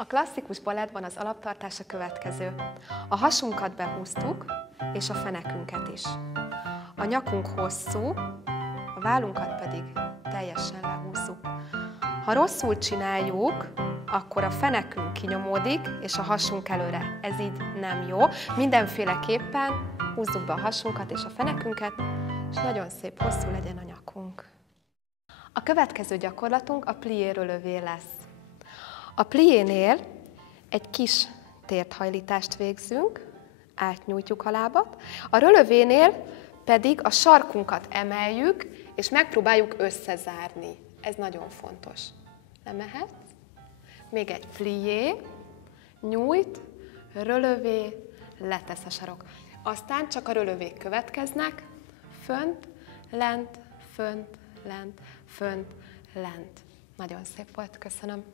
A klasszikus balettban az alaptartás a következő. A hasunkat behúztuk, és a fenekünket is. A nyakunk hosszú, a vállunkat pedig teljesen lehúzzuk. Ha rosszul csináljuk, akkor a fenekünk kinyomódik, és a hasunk előre. Ez így nem jó. Mindenféleképpen húzzuk be a hasunkat és a fenekünket, és nagyon szép, hosszú legyen a nyakunk. A következő gyakorlatunk a plié rölövé lesz. A pliénél egy kis térthajlítást végzünk, átnyújtjuk a lábat. A rölövénél pedig a sarkunkat emeljük, és megpróbáljuk összezárni. Ez nagyon fontos. Lemehetsz. Még egy plié, nyújt, rölövé, letesz a sarok. Aztán csak a rölövék következnek, fönt, lent, fönt, lent, fönt, lent. Nagyon szép volt, köszönöm.